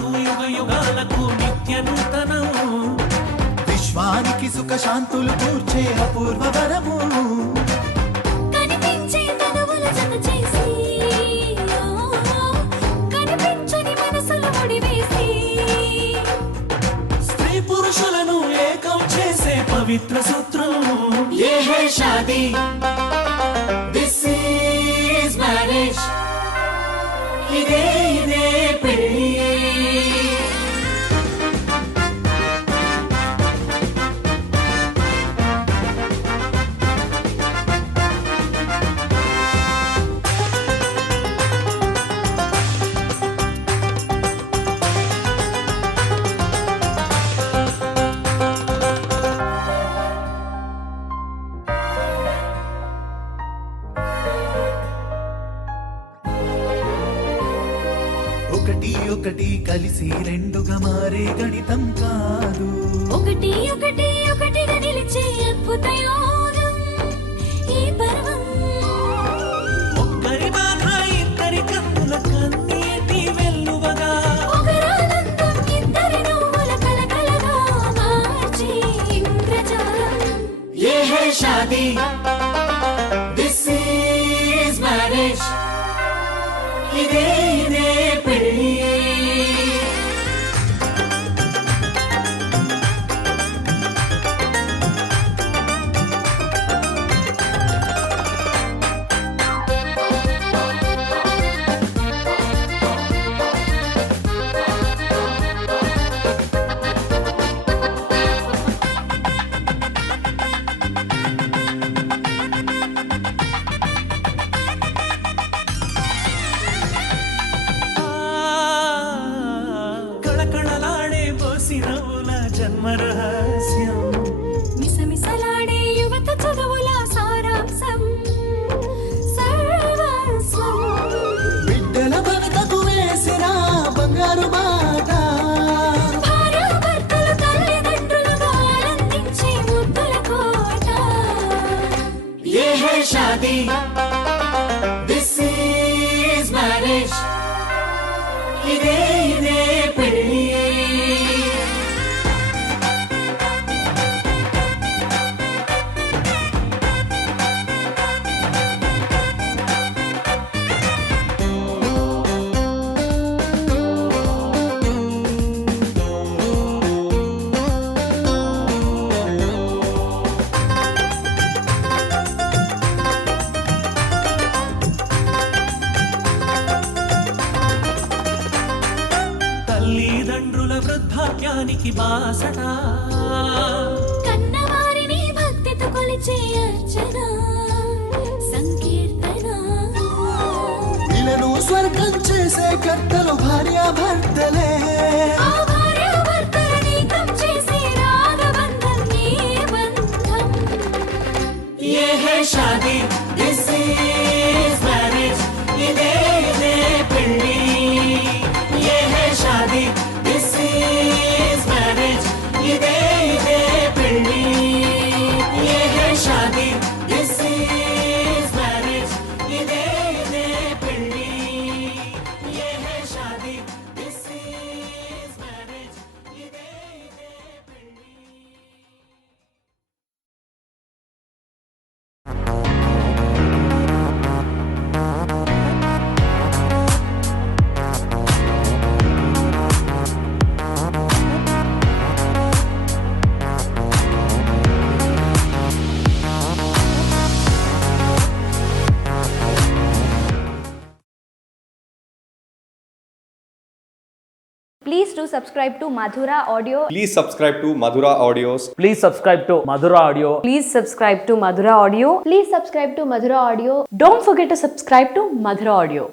తరతరాలకు యుగ యుగాలకు నిత్య నూతనం. విశ్వానికి సుఖ శాంతులు కూర్చే అపూర్వ వరము. కనిపించే తనువుల జత చేసి కనిపించని మనసులు ముడివేసి స్త్రీ పురుషులను ఏకం చేసే పవిత్ర సూత్రం. ఏ హై షాదీ, దిస్ ఈజ్ మ్యారేజ్. ఇదే ఇదే పెళ్లి. ఒకటి ఒకటి కలిసి రెండుగా మారే గణితం కాదు. ఒకటి ఒకటి ఒకటిగా నిలిచే అద్భుత యోగం ఈ పర్వం. ఒక్కరి బాధ ఇద్దరి కన్నుల కన్నీటి వెల్లువగా. ఒకరానందం ఇద్దరి నవ్వుల కలకలగా మార్చే ఇంద్రజాలం. ఏ హై షాదీ, దిస్ ఈజ్ మ్యారేజ్. ఇదే ఇదే పెళ్లి. కళకళలాడే బోసినవుల జన్మ రహస్యం. మిసమిసలాడే యువత చదువుల సారాంశం సర్వస్వం. బిడ్డల బతుకు వేసిన బంగారు బాట. భార్యాభర్తలు తల్లిదండ్రులుగా ఆనందించే ముద్దుల కోట. ఏ హై షాదీ, దిస్ ఈజ్ మ్యారేజ్. ఇదే ఇదే పెళ్లి. తల్లిదండ్రుల వృద్ధాప్యానికి బాసట. కన్నవారిని భక్తితో కొలిచే అర్చన సంకీర్తన. ఇలను స్వర్గం చేసే కర్తలు భార్యాభర్తలే. ఆ భార్యాభర్తలని కం చేసే రాగబంధం ఈ బంధం. ఏ హై షాదీ, దిస్ ఈజ్ మ్యారేజ్. ఇదే ఇదే పెళ్లి. ఏ హై షాదీ, దిస్ ఈజ్ మ్యారేజ్. ఇదే ఇదే పెళ్లి. ఏ హై షాదీ, దిస్ ఈజ్ మ్యారేజ్. ఇదే ఇదే పెళ్లి. ఏ హై షాదీ, దిస్ ఈజ్ మ్యారేజ్. ఇదే ఇదే పెళ్లి. Please do subscribe to Madhura Audio. Please subscribe to Madhura Audios. Please subscribe to Madhura Audio. Please subscribe to Madhura Audio. Please subscribe to Madhura Audio. Don't forget to subscribe to Madhura Audio.